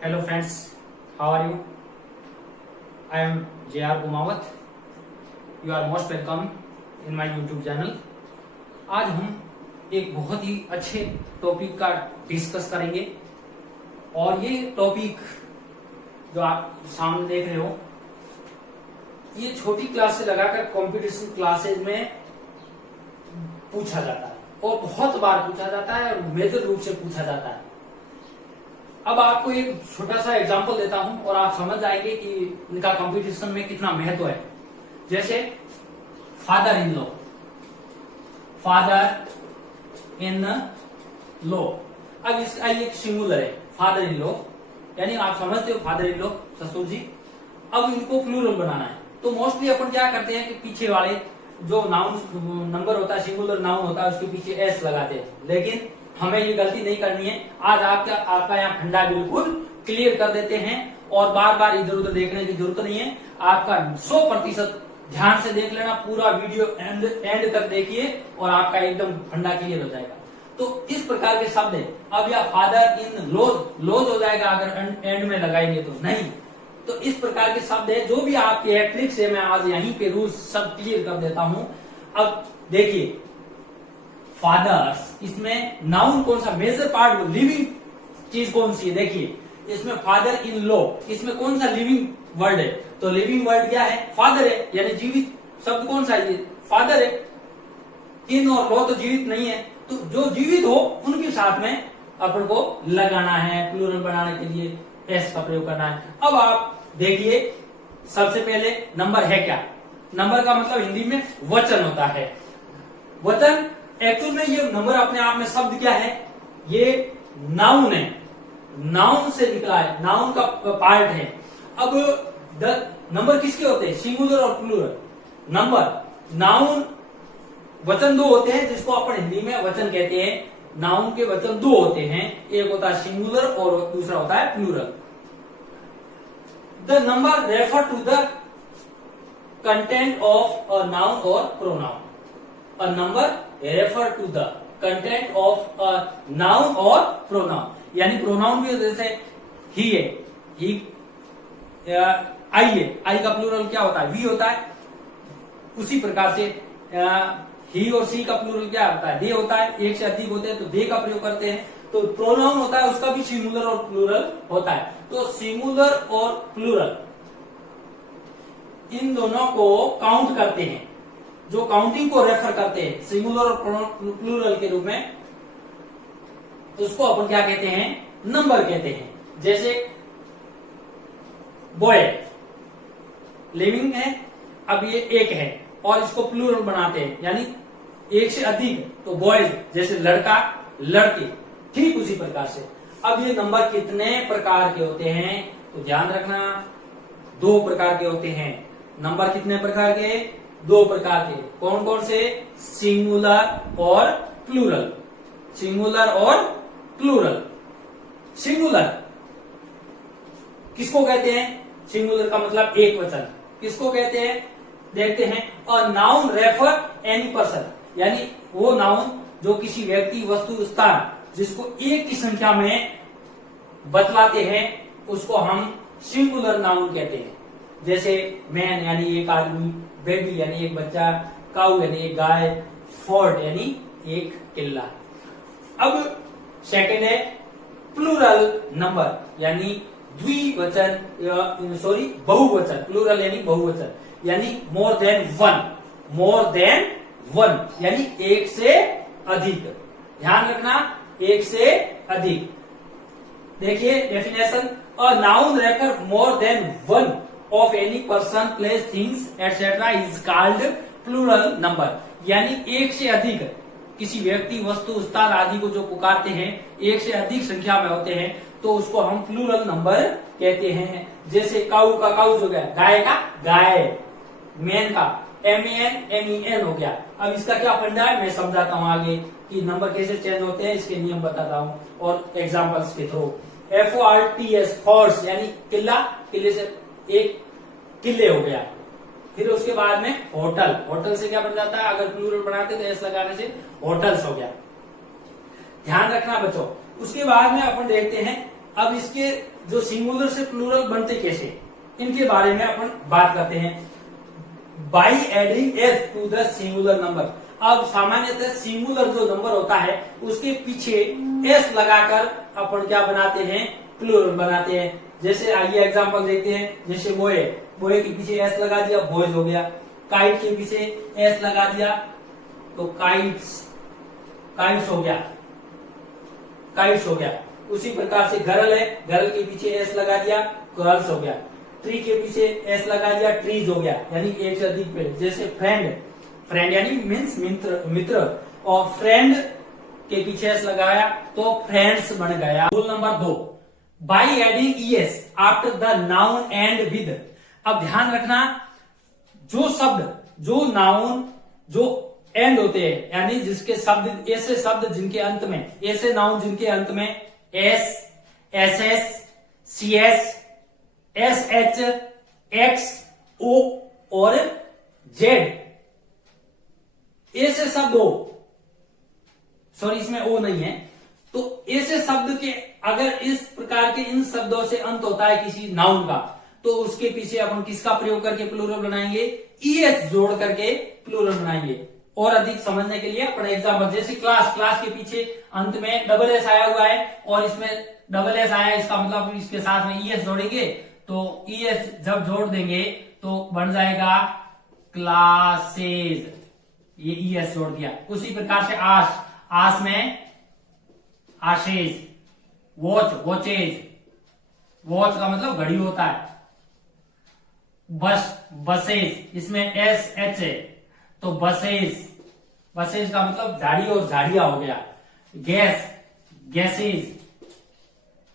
Hello friends, how are you? I am JR Gumawat. You are most welcome in my YouTube channel. आज हम एक बहुत ही अच्छे topic का डिस्कस करेंगे और ये टॉपिक जो आप सामने देख रहे हो ये छोटी क्लास से लगाकर कंपटीशन क्लासेज में पूछा जाता है और बहुत बार पूछा जाता है और मेजर रूप से पूछा जाता है। अब आपको एक छोटा सा एग्जांपल देता हूं और आप समझ जाएंगे कि इनका कंपटीशन में कितना महत्व है। जैसे father in law, father in law. अब इसका एक सिंगुलर है फादर इन लॉ, यानी आप समझते हो फादर इन लॉ ससुर जी। अब इनको प्लूरल बनाना है तो मोस्टली अपन क्या करते हैं कि पीछे वाले जो नाउन नंबर होता है, सिंगुलर नाउन होता है, उसके पीछे एस लगाते हैं। लेकिन हमें ये गलती नहीं करनी है। आज आपका यहाँ फंडा बिल्कुल क्लियर कर देते हैं और बार बार इधर उधर देखने की जरूरत नहीं है। आपका 100% ध्यान से देख लेना, पूरा वीडियो एंड तक देखिए और आपका एकदम फंडा क्लियर हो जाएगा। तो इस प्रकार के शब्द है। अब या फादर इन लॉज हो जाएगा अगर एंड में लगाएंगे तो नहीं। तो इस प्रकार के शब्द है, जो भी आपके ट्रिक्स है मैं आज यहीं पे रूल्स सब क्लियर कर देता हूं। अब देखिए फादर्स, इसमें नाउन कौन सा मेजर पार्ट लिविंग चीज कौन सी है? देखिए इसमें फादर इन लॉ, इसमें कौन सा लिविंग वर्ड है? तो लिविंग वर्ड क्या है? फादर है, यानी जीवित शब्द कौन सा है? फादर है। इन और लॉ तो जीवित नहीं है, तो जो जीवित हो उनके साथ में अपन को लगाना है, प्लूरल बनाने के लिए एस का प्रयोग करना है। अब आप देखिए सबसे पहले नंबर है क्या? नंबर का मतलब हिंदी में वचन होता है। वचन एक्चुअल में ये नंबर अपने आप में शब्द क्या है? ये नाउन है, नाउन से निकला है, नाउन का पार्ट है। अब नंबर किसके होते हैं? सिंगुलर और प्लूरल। नंबर नाउन वचन दो होते हैं जिसको अपन हिंदी में वचन कहते हैं। नाउन के वचन दो होते हैं, एक होता है सिंगुलर और दूसरा होता है plural. The number refer to the content of a noun और pronoun. A number refer to the content of a noun और प्रोनाउन, यानी प्रोनाउन भी जैसे ही है, ही आई है, आई का प्लूरल क्या होता है? वी होता है। उसी प्रकार से ही और सी का प्लूरल क्या होता है? दे होता है। एक से अधिक होते हैं तो दे का प्रयोग करते हैं। तो प्रोनाउन होता है उसका भी सिंगुलर और प्लूरल होता है। तो सिंगुलर और प्लूरल इन दोनों को काउंट करते हैं, जो काउंटिंग को रेफर करते हैं सिंगुलर और प्लूरल के रूप में, उसको अपन क्या कहते हैं? नंबर कहते हैं। जैसे बॉय लिविंग है, अब ये एक है और इसको प्लूरल बनाते हैं, यानी एक से अधिक, तो बॉयज जैसे लड़का लड़के, ठीक उसी प्रकार से। अब ये नंबर कितने प्रकार के होते हैं? तो ध्यान रखना, 2 प्रकार के होते हैं। नंबर कितने प्रकार के? 2 प्रकार के। कौन कौन से? सिंगुलर और प्लूरल। सिंगुलर और प्लूरल। सिंगुलर किसको कहते हैं? सिंगुलर का मतलब एक वचन। किसको कहते हैं? देखते हैं। और नाउन रेफर एनी पर्सन, यानी वो नाउन जो किसी व्यक्ति, वस्तु, स्थान जिसको एक की संख्या में बतलाते हैं उसको हम सिंगुलर नाउन कहते हैं। जैसे मैन यानी एक आदमी, बेबी यानी एक बच्चा, काऊ यानी एक गाय, फोर्ट यानी एक किला। अब सेकंड है प्लूरल नंबर, यानी द्विवचन, बहुवचन। प्लूरल यानी बहुवचन, यानी मोर देन वन। मोर देन वन यानी एक से अधिक। ध्यान रखना, एक से अधिक। देखिए definition, a noun refer more than one of any person, place, things etcetera is called plural number. यानी एक से अधिक किसी व्यक्ति, वस्तु, स्थान आदि को जो पुकारते हैं, एक से अधिक संख्या में होते हैं, तो उसको हम प्लूरल नंबर कहते हैं। जैसे काऊ का काऊ हो गया, गाय का गाय, मैन का MEN हो गया। अब इसका क्या फंडा है मैं समझाता हूं आगे कि नंबर कैसे चेंज होते हैं, इसके नियम बताता हूं और एग्जांपल्स के थ्रू। FORTS फॉर्स यानी किला, किले से एक किले हो गया। फिर उसके बाद में होटल, होटल से क्या बन जाता है? अगर प्लूरल बनाते तो एस लगाने से होटल्स हो गया। ध्यान रखना बच्चों। उसके बाद में अपन देखते हैं अब इसके जो सिंगुलर से प्लूरल बनते कैसे, इनके बारे में अपन बात करते हैं। By adding S to the singular number. अब सामान्यतः सिंगुलर जो नंबर होता है उसके पीछे एस लगाकर अपन क्या बनाते हैं, प्लूरल बनाते हैं। जैसे आइए एग्जांपल देखते हैं, जैसे बोए, बोए के पीछे एस लगा दिया, बॉयज हो गया। काइट के पीछे एस लगा दिया तो काइट्स, काइट्स हो गया, काइट्स हो गया। उसी प्रकार से गर्ल है, गर्ल के पीछे एस लगा दिया, गर्ल्स हो गया। ट्री के पीछे एस लगा दिया, ट्रीज हो गया, यानी एक से अधिक पेड़। जैसे फ्रेंड, फ्रेंड यानी मीन्स मित्र, मित्र, और फ्रेंड के पीछे एस लगाया तो फ्रेंड्स बन गया। Rule number 2, by adding ES after the noun end with. अब ध्यान रखना, जो शब्द, जो नाउन, जो एंड होते हैं, यानी जिसके शब्द, ऐसे शब्द जिनके अंत में, ऐसे नाउन जिनके अंत में S, S S, C S, S H, X, O और जेड, ऐसे शब्द हो, सॉरी इसमें ओ नहीं है, तो ऐसे शब्द के अगर इस प्रकार के इन शब्दों से अंत होता है किसी नाउन का, तो उसके पीछे अपन किसका प्रयोग करके प्लूरल बनाएंगे, ईएस जोड़ करके प्लूरल बनाएंगे। और अधिक समझने के लिए अपन एग्जाम्पल, जैसे क्लास, क्लास के पीछे अंत में डबल एस आया हुआ है और इसमें डबल एस आया, इसका मतलब इसके साथ में ईएस जोड़ेंगे, तो ईएस जब जोड़ देंगे तो बन जाएगा क्लासेज, ये ईएस जोड़ दिया। उसी प्रकार से आश, आश में आशेज, वॉच, वॉचेज, वॉच का मतलब घड़ी होता है। बस, बसेज, इसमें एस एच है तो बसेज, बसेज का मतलब झाड़ी और झाड़ियां हो गया। गैस, गैसेज,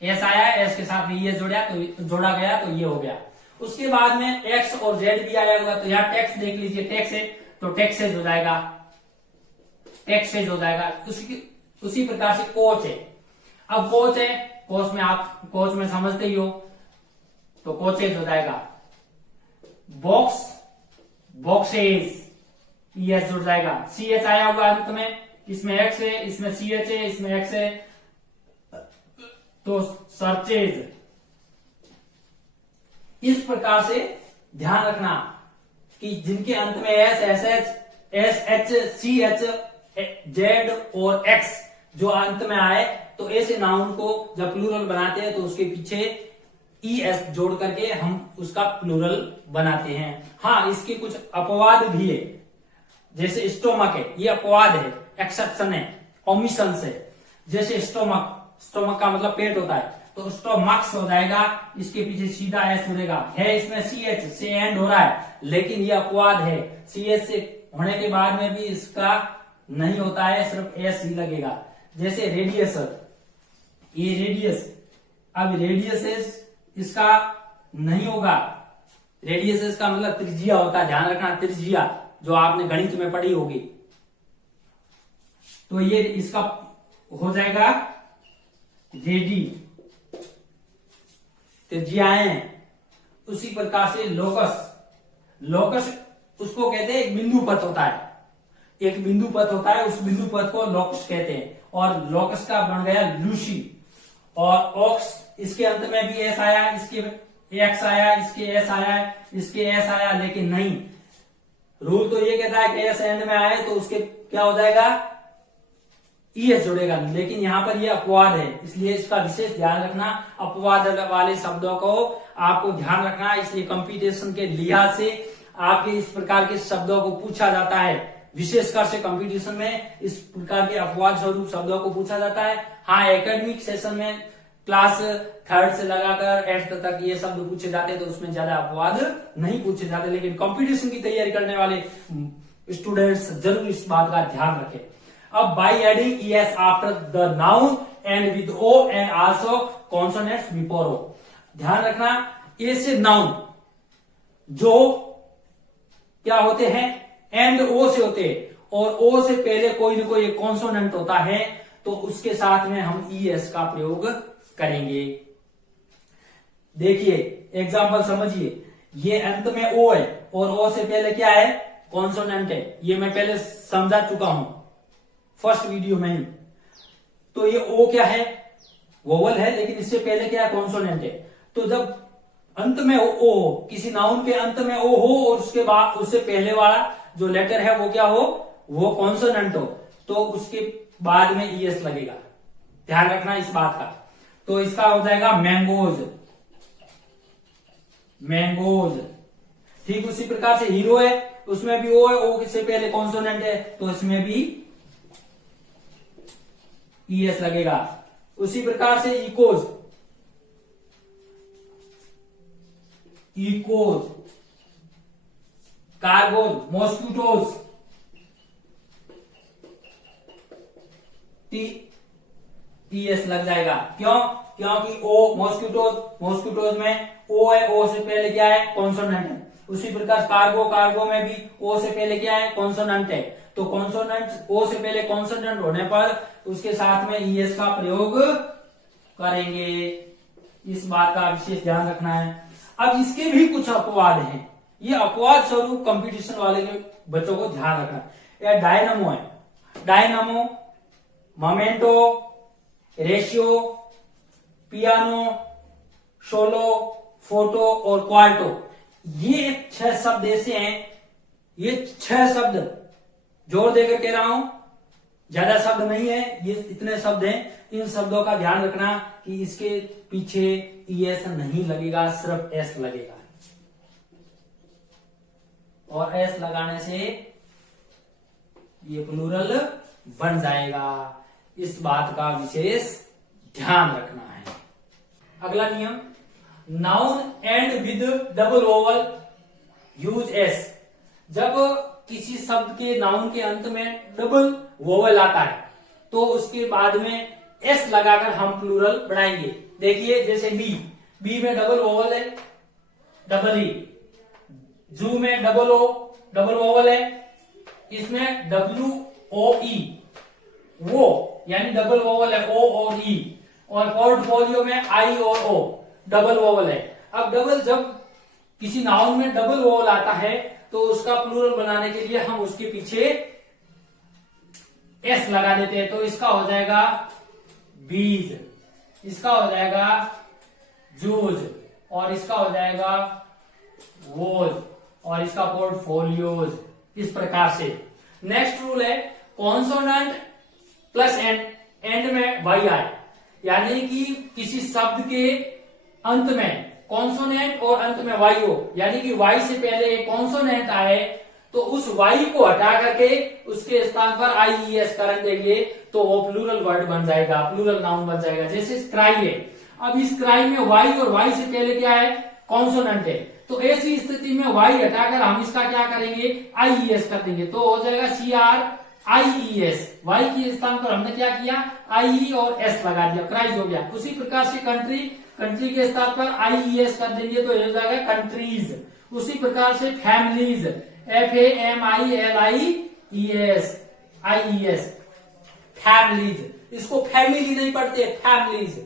एस आया, एस के साथ में ये जोड़ा गया तो ये हो गया। उसके बाद में एक्स और जेड भी आया हुआ, तो यहाँ टैक्स देख लीजिए, टैक्स है तो टैक्सेज हो जाएगा, टैक्सेज हो जाएगा। उसी प्रकार से कोच है, अब कोच है, कोच में आप कोच में समझते ही हो तो कोचेज हो जाएगा। बॉक्स, बॉक्सेज, ईएस जुड़ जाएगा। सी एच आया हुआ अंत में, इसमें एक्स है, इसमें सी एच है, इसमें एक्स है तो सर्चेज। इस प्रकार से ध्यान रखना कि जिनके अंत में S, S H, S H, C H, Z और एक्स जो अंत में आए, तो ऐसे नाउन को जब प्लूरल बनाते हैं तो उसके पीछे ईएस जोड़ करके हम उसका प्लूरल बनाते हैं। हाँ, इसके कुछ अपवाद भी है, जैसे स्टोमक है, ये अपवाद है, एक्सेप्शन है, ओमिशन है। जैसे स्टोमक, स्टोमक का मतलब पेट होता है, तो स्टोमक्स हो जाएगा, इसके पीछे सीधा एस जुड़ेगा। है इसमें सी एच से एंड हो रहा है, लेकिन ये अपवाद है, सी एच से होने के बाद में भी इसका नहीं होता है, सिर्फ एस ही लगेगा। जैसे रेडियस, ये रेडियस, अब रेडियस इसका नहीं होगा, रेडियस का मतलब त्रिज्या होता है, ध्यान रखना, त्रिज्या जो आपने गणित में पढ़ी होगी, तो ये इसका हो जाएगा रेडी, त्रिज्याएं। उसी प्रकार से लोकस, लोकस उसको कहते हैं एक बिंदु पथ होता है, एक बिंदु पथ होता है, उस बिंदु पथ को लोकस कहते हैं। और लोकस का बन गया लूसी। और ऑक्स, इसके अंत में भी एस आया, इसके एक्स आया, इसके एस आया, इसके एस आया, लेकिन नहीं, रूल तो ये कहता है कि एस एंड में आए तो उसके क्या हो जाएगा, ईएस जुड़ेगा, लेकिन यहां पर ये अपवाद है, इसलिए इसका विशेष ध्यान रखना। अपवाद वाले शब्दों को आपको ध्यान रखना, इसलिए कंपटीशन के लिहाज से आपके इस प्रकार के शब्दों को पूछा जाता है, विशेषकर से कंपटीशन में इस प्रकार के अपवाद स्वरूप शब्दों को पूछा जाता है। हाँ, एकेडमिक सेशन में क्लास 3rd से लगाकर 8th तक ये शब्द पूछे जाते हैं, तो उसमें ज्यादा अपवाद नहीं पूछे जाते, लेकिन कंपटीशन की तैयारी करने वाले स्टूडेंट्स जरूर इस बात का ध्यान रखें। अब by adding ES after the noun end with O and also consonants before O. ध्यान रखना, ऐसे नाउन जो क्या होते हैं, एंड ओ से होते हैं, और ओ से पहले कोई ना कोई कॉन्सोनेंट होता है, तो उसके साथ में हम ईएस का प्रयोग करेंगे। देखिए एग्जाम्पल समझिए, ये अंत में ओ है और ओ से पहले क्या है, कॉन्सोनेंट है, ये मैं पहले समझा चुका हूं फर्स्ट वीडियो में ही। तो ये ओ क्या है, वोवल है लेकिन इससे पहले क्या है, कॉन्सोनेंट है। तो जब अंत में ओ, किसी नाउन के अंत में ओ हो और उसके बाद उससे पहले वाला जो लेटर है वो क्या हो, वो कॉन्सोनेंट हो, तो उसके बाद में ईएस लगेगा। ध्यान रखना इस बात का। तो इसका हो जाएगा मैंगोज, मैंगोज। ठीक उसी प्रकार से हीरो है, उसमें भी ओ है, ओ से पहले कॉन्सोनेंट है, तो इसमें भी ईएस लगेगा। उसी प्रकार से echoes, echoes, cargoes, mosquitoes, TS लग जाएगा। क्यों? क्योंकि ओ मॉस्किटोज, मॉस्किटोज में ओ है, ओ से पहले क्या है, कॉन्सोनेंट है। उसी प्रकार कार्गो, कार्गो में भी ओ से पहले क्या है, कॉन्सोनेंट है। तो कॉन्सोनेंट, ओ से पहले कॉन्सोनेंट होने पर उसके साथ में ईएस का प्रयोग करेंगे। इस बात का विशेष ध्यान रखना है। अब इसके भी कुछ अपवाद हैं, ये अपवाद स्वरूप कंपटीशन वाले के बच्चों को ध्यान रखना। यह डायनामो है, dynamo, memento, ratio, piano, solo, photo और क्वार्टो, ये 6 शब्द ऐसे हैं, ये 6 शब्द जोर देकर कह रहा हूं, ज्यादा शब्द नहीं है, ये इतने शब्द हैं। इन शब्दों का ध्यान रखना कि इसके पीछे ईएस नहीं लगेगा, सिर्फ एस लगेगा, और एस लगाने से ये प्लूरल बन जाएगा। इस बात का विशेष ध्यान रखना है। अगला नियम, noun end with double vowel use S. जब किसी शब्द के नाउन के अंत में डबल वोवल आता है तो उसके बाद में एस लगाकर हम प्लूरल बनाएंगे। देखिए जैसे बी, बी में डबल वोवल है, डबल ई। जू में डबल ओ, डबल वोवल है, इसमें डब्ल्यू ओ ई, वो यानी डबल वोवल है, ओ और ई। और पोर्टफोलियो में आई और ओ, डबल वोवल है। अब डबल, जब किसी नाउन में डबल वोवल आता है तो उसका प्लूरल बनाने के लिए हम उसके पीछे एस लगा देते हैं। तो इसका हो जाएगा बीज, इसका हो जाएगा जूज, और इसका हो जाएगा वोज, और इसका पोर्टफोलियोज। इस प्रकार से नेक्स्ट रूल है, कॉन्सोनेंट प्लस एंड, एंड में वाई आए, यानी कि किसी शब्द के अंत में कॉन्सोनेंट और अंत में वाई हो, यानी कि वाई से पहले एक कॉन्सोनेंट आए तो उस वाई को हटा करके उसके स्थान पर आईईएस कर देंगे तो वो प्लूरल वर्ड बन जाएगा, प्लूरल नाउन बन जाएगा। जैसे स्क्राई है, अब इस क्राई में वाई और वाई से पहले क्या है, कॉन्सोनेंट है, तो ऐसी स्थिति में वाई हटाकर हम इसका क्या करेंगे, आईईएस कर देंगे, तो हो जाएगा CRIES। वाई के स्थान पर हमने क्या किया, आई और एस लगा दिया, क्राइज हो गया। उसी प्रकार से कंट्री, कंट्री के स्थान पर आईईएस कर देंगे तो हो जाएगा कंट्रीज। उसी प्रकार से फैमिलीज, FAMILIES, IES, फैमिलीज। इसको फैमिली नहीं पढ़ते, फैमिलीज।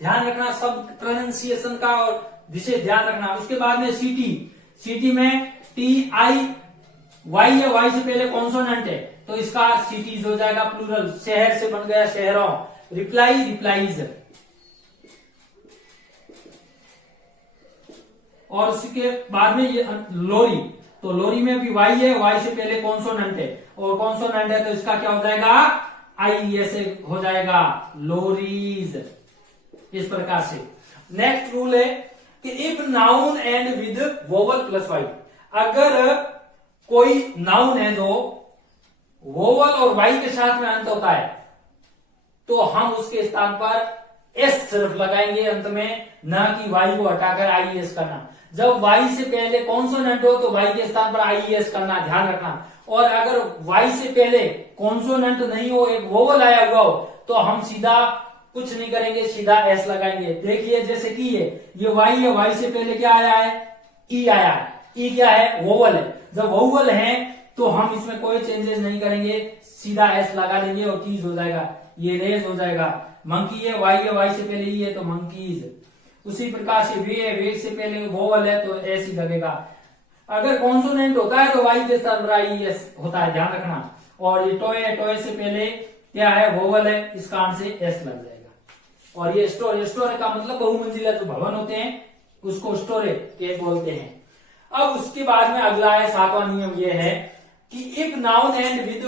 ध्यान रखना सब प्रोनाउंसिएशन का और विशेष ध्यान रखना। उसके बाद में सिटी, सिटी में TI, वाई है, वाई से पहले कॉन्सोनेंट है तो इसका सिटीज हो जाएगा प्लूरल, शहर से बन गया शहरों। Reply, replies. और उसके बाद में ये लोरी, तो लोरी में भी वाई है, वाई से पहले कॉन्सोनेंट है, और कॉन्सोनेंट है तो इसका क्या हो जाएगा, आईईएस हो जाएगा, लोरीज। इस प्रकार से नेक्स्ट रूल है कि if noun end with vowel plus Y, अगर कोई नाउन है जो वोवल और वाई के साथ में अंत होता है तो हम उसके स्थान पर एस सिर्फ लगाएंगे अंत में, न कि वाई को हटाकर आईईएस करना। जब वाई से पहले कॉन्सोनेंट हो तो वाई के स्थान पर आईईएस करना, ध्यान रखना। और अगर वाई से पहले कॉन्सोनेंट नहीं हो, एक वोवल आया हुआ हो, तो हम सीधा कुछ नहीं करेंगे, सीधा एस लगाएंगे। देखिए जैसे कि ये वाई है, वाई से पहले क्या आया है, ई आया है। ई क्या है, वोवल है। जब वोवल है तो हम इसमें कोई चेंजेस नहीं करेंगे, सीधा एस लगा देंगे और कीज हो जाएगा, ये रेज हो जाएगा। मंकी है, वाई से पहले ई है तो मंकीज। उसी प्रकार से वे से पहले वोवल है तो एस ही लगेगा। अगर कॉन्सोनेंट होता है तो वाई के साथ एस होता है, ध्यान रखना। और ये टॉय है, टॉय से पहले क्या है, वोवल है, इस कारण से एस लग जाएगा। और ये स्टोरे का मतलब बहुमंजिला जो भवन होते हैं उसको स्टोरे के बोलते हैं। अब उसके बाद में अगला है 7वां नियम ये है कि if noun end with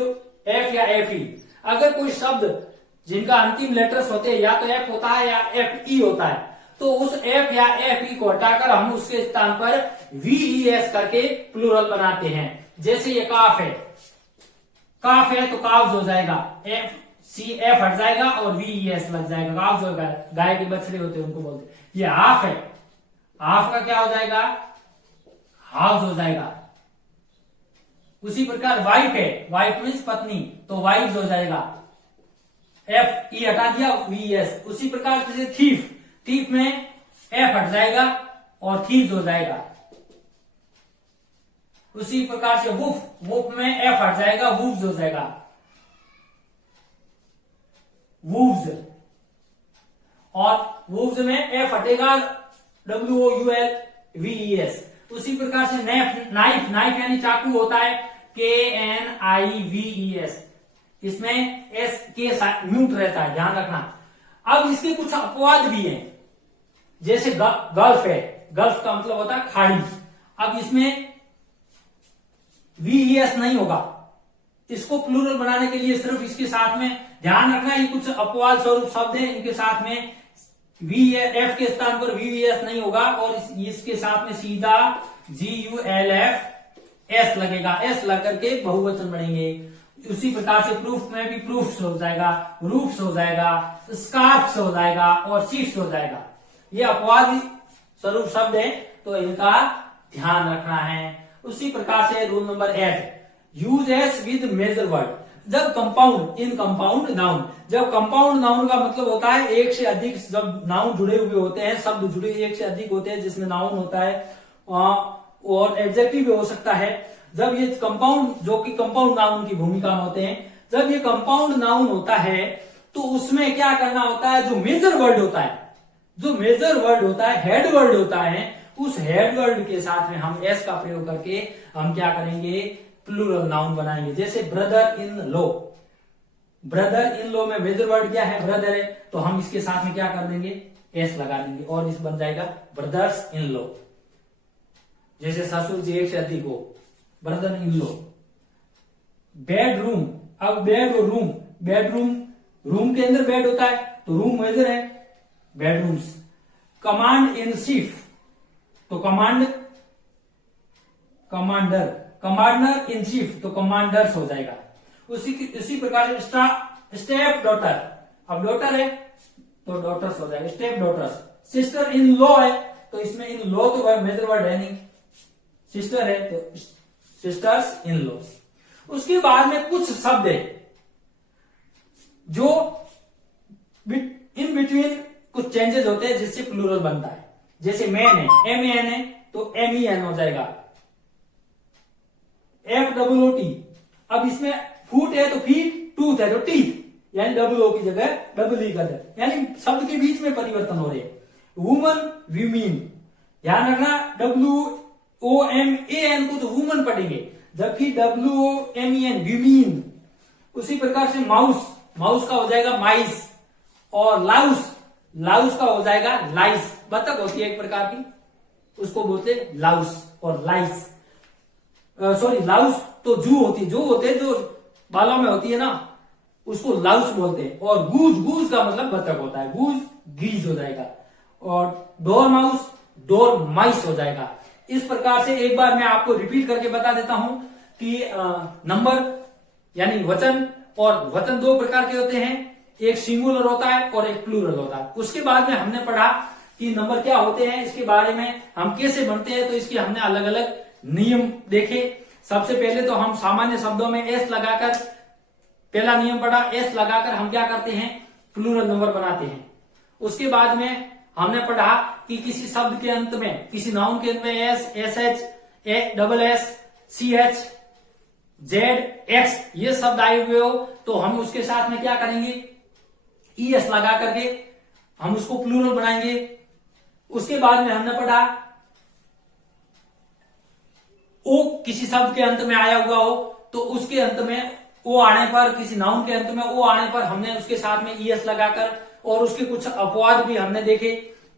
F या एफ ई, अगर कोई शब्द जिनका अंतिम लेटर्स होते हैं या तो एफ होता है या एफ ई होता है, तो उस एफ या एफ ई को हटाकर हम उसके स्थान पर वीईएस करके प्लूरल बनाते हैं। जैसे ये काफ है तो काफ हो जाएगा, एफ सी एफ हट जाएगा और वीईएस लग जाएगा। काफ जो गाय के बछड़े होते हैं उनको बोलते हैं। ये हाफ है, हाफ का क्या हो जाएगा, हाफ हो जाएगा। उसी प्रकार वाइफ है, वाइफ मीन्स पत्नी, तो वाइफ हो जाएगा, एफ ई हटा दिया वीएस। उसी प्रकार से थीफ में एफ हट जाएगा और थीव्स हो जाएगा। उसी प्रकार से वुफ में एफ हट जाएगा, वुव्स हो जाएगा, वुव्स। और वुव्स में एफ हटेगा, WOULVES। उसी प्रकार से नाइफ यानी चाकू होता है, KNIVES। इसमें एस के म्यूट रहता है, ध्यान रखना। अब इसके कुछ अपवाद भी हैं, जैसे गल्फ है, गल्फ का मतलब होता है खाड़ी। अब इसमें VES नहीं होगा, इसको प्लूरल बनाने के लिए सिर्फ इसके साथ में ध्यान रखना, ये कुछ अपवाद स्वरूप शब्द हैं, इनके साथ में एफ के स्थान पर VES नहीं होगा और इसके साथ में सीधा GULFS लगेगा, एस लग करके बहुवचन बनेंगे। उसी प्रकार से प्रूफ में भी प्रूफ्स हो जाएगा, रूफ्स हो जाएगा, स्कार्फ्स हो जाएगा और शीफ्स हो जाएगा। ये अपवाद स्वरूप शब्द है, तो इनका ध्यान रखना है। उसी प्रकार से rule number 8, use S with major word. जब कंपाउंड इन कंपाउंड नाउन, जब कंपाउंड नाउन का मतलब होता है एक से अधिक जब नाउन जुड़े हुए होते हैं, शब्द जुड़े एक से अधिक होते हैं, जिसमें नाउन होता है और एडजेक्टिव भी हो सकता है। जब ये कंपाउंड, जो कि कंपाउंड नाउन की भूमिका में होते हैं, जब ये कंपाउंड नाउन होता है तो उसमें क्या करना होता है, जो मेजर वर्ड होता है, हेड वर्ड होता है, उस हेड वर्ड के साथ में हम एस का प्रयोग करके हम क्या करेंगे, प्लूरल नाउन बनाएंगे। जैसे ब्रदर इन लॉ में मेजर वर्ड क्या है, ब्रदर है, तो हम इसके साथ में क्या कर देंगे, एस लगा देंगे और इस बन जाएगा ब्रदर्स इन लॉ। जैसे ससुर जी एक से अधिक हो, ब्रदर इन लॉ। बेडरूम, अब बेड और रूम, रूम के अंदर बेड होता है तो रूम मेजर है, बेडरूम्स। कमांड इन चीफ, तो कमांडर इन चीफ, तो कमांडर्स हो जाएगा। उसी प्रकार से स्टेप डॉटर, अब डॉटर है तो डॉटर्स हो जाएगा, step daughters. Sister in law है तो इसमें इन लॉ तो मेजर वर्ड है नहीं, सिस्टर है तो सिस्टर्स इन लॉ। उसके बाद में कुछ शब्द है जो इन बिटवीन कुछ चेंजेस होते हैं जिससे प्लूरल बनता है। जैसे मैन है, MAN है तो MEN हो जाएगा, FOOT। अब इसमें फूट है तो फीट, टूथ है तो टीथ, यानी WO की जगह WE कर दे, यानी शब्द के बीच में परिवर्तन हो रहे हैं। वुमन, वीमीन, ध्यान रखना, WOMAN को तो वुमन पढ़ेंगे, जबकि WOMEN वीमीन। उसी प्रकार से माउस का हो जाएगा माइस, और लाउस का हो जाएगा लाइस। बतख होती है एक प्रकार की, उसको बोलते लाउस और लाइस। लाउस तो जू होते हैं जो बालों में होती है ना, उसको लाउस बोलते हैं। और गूज का मतलब बतख होता है, गूज गीज हो जाएगा। और डोर माइस हो जाएगा। इस प्रकार से एक बार मैं आपको रिपीट करके बता देता हूं कि नंबर यानी वचन, और वचन दो प्रकार के होते हैं, एक सिंगुलर होता है और एक प्लूरल होता है। उसके बाद में हमने पढ़ा कि नंबर क्या होते हैं, इसके बारे में हम कैसे बनते हैं, तो इसके हमने अलग अलग नियम देखे। सबसे पहले तो हम सामान्य शब्दों में एस लगाकर, पहला नियम पढ़ा, एस लगाकर हम क्या करते हैं, प्लूरल नंबर बनाते हैं। उसके बाद में हमने पढ़ा कि किसी शब्द के अंत में, किसी नाउन के अंत में S, SH, SS, CH, Z, X ये शब्द आए हुए हो तो हम उसके साथ में क्या करेंगे, ES लगा करके हम उसको प्लूरल बनाएंगे। उसके बाद में हमने पढ़ा ओ किसी शब्द के अंत में आया हुआ हो तो उसके अंत में ओ आने पर, किसी नाउन के अंत में ओ आने पर हमने उसके साथ में ES लगाकर और उसके कुछ अपवाद भी हमने देखे,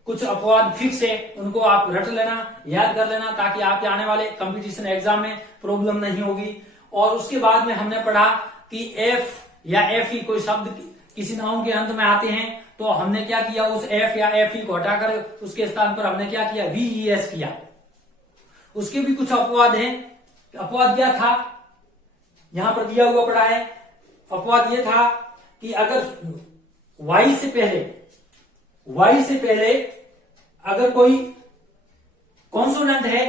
कुछ अपवाद फिक्स है, उनको आप रट लेना, याद कर लेना, ताकि आपके आने वाले कंपटीशन एग्जाम में प्रॉब्लम नहीं होगी। और उसके बाद में हमने पढ़ा कि एफ या एफ ई कोई शब्द किसी नाउन के अंत में आते हैं, तो हमने क्या किया, उस एफ या एफ ई को हटाकर उसके स्थान पर हमने क्या किया, वीईएस किया। उसके भी कुछ अपवाद हैं। अपवाद क्या था, यहां पर दिया हुआ पड़ा है। अपवाद ये था कि अगर वाई से पहले अगर कोई कॉन्सोनेंट है,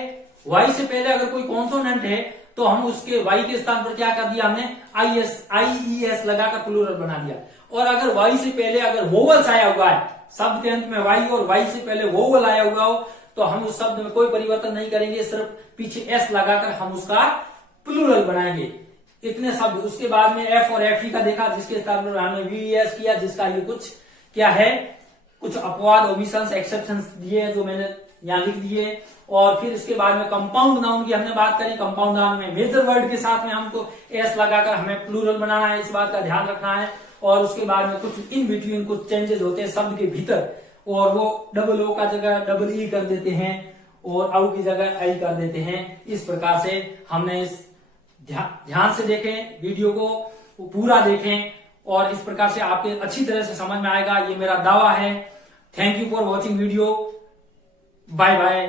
वाई से पहले अगर कोई कॉन्सोनेंट है, तो हम उसके वाई के स्थान पर क्या कर दिया, हमने आईईएस लगाकर प्लूरल बना दिया। और अगर वाई से पहले अगर वोवल्स आया हुआ है, शब्द के अंत में वाई और वाई से पहले वोवल आया हुआ हो, तो हम उस शब्द में कोई परिवर्तन नहीं करेंगे, सिर्फ पीछे एस लगाकर हम उसका प्लूरल बनाएंगे। इतने शब्द। उसके बाद में एफ और एफ ई का देखा, जिसके स्थान पर हमने वीएस किया, जिसका ये कुछ क्या है, कुछ अपवाद, ओमिशंस, एक्सेप्शंस दिए जो मैंने यहां लिख दिए। और फिर इसके बाद में कंपाउंड नाउन की हमने बात करी। कंपाउंड नाउन में मेजर वर्ड के साथ में हमको एस लगाकर हमें प्लूरल बनाना है, इस बात का ध्यान रखना है। और उसके बाद में कुछ इन बिटवीन कुछ चेंजेस होते हैं शब्द के भीतर, और वो डबल ओ का जगह डबल ई कर देते हैं और औ की जगह आई कर देते हैं। इस प्रकार से हमने इस ध्यान से देखें वीडियो को, पूरा देखें, और इस प्रकार से आपके अच्छी तरह से समझ में आएगा, ये मेरा दावा है। Thank you for watching video. Bye bye.